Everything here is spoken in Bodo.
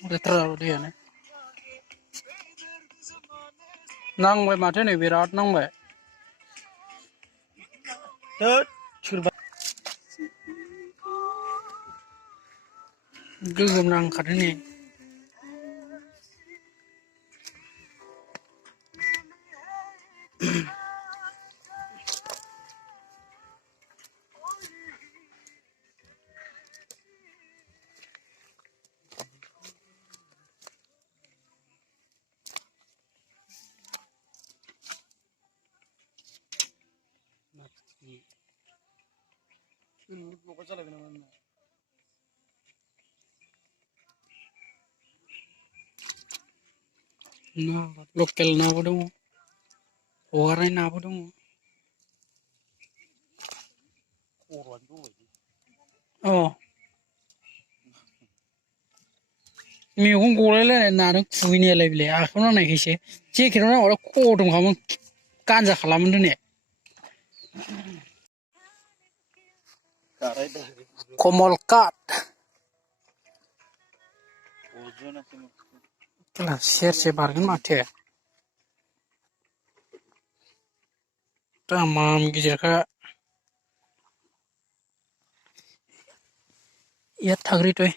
लेथ्रा दैयानो नांबाय माथो नै बिराद नांबाय गोगोम नांखादों नै लकेल नाबो दङ हगारनाय नाबो दङ अ मेगन गलायलायनाय नादों खुबैनायालाय बेलाय आखायाव नांनायखायसो जेकेटाव नांबाथाय खदमखामोन गानजा खालामोन दिनै कमल काट सेरसे बारगोन माथो तामाम गिदिरखा याद थाग्रिथय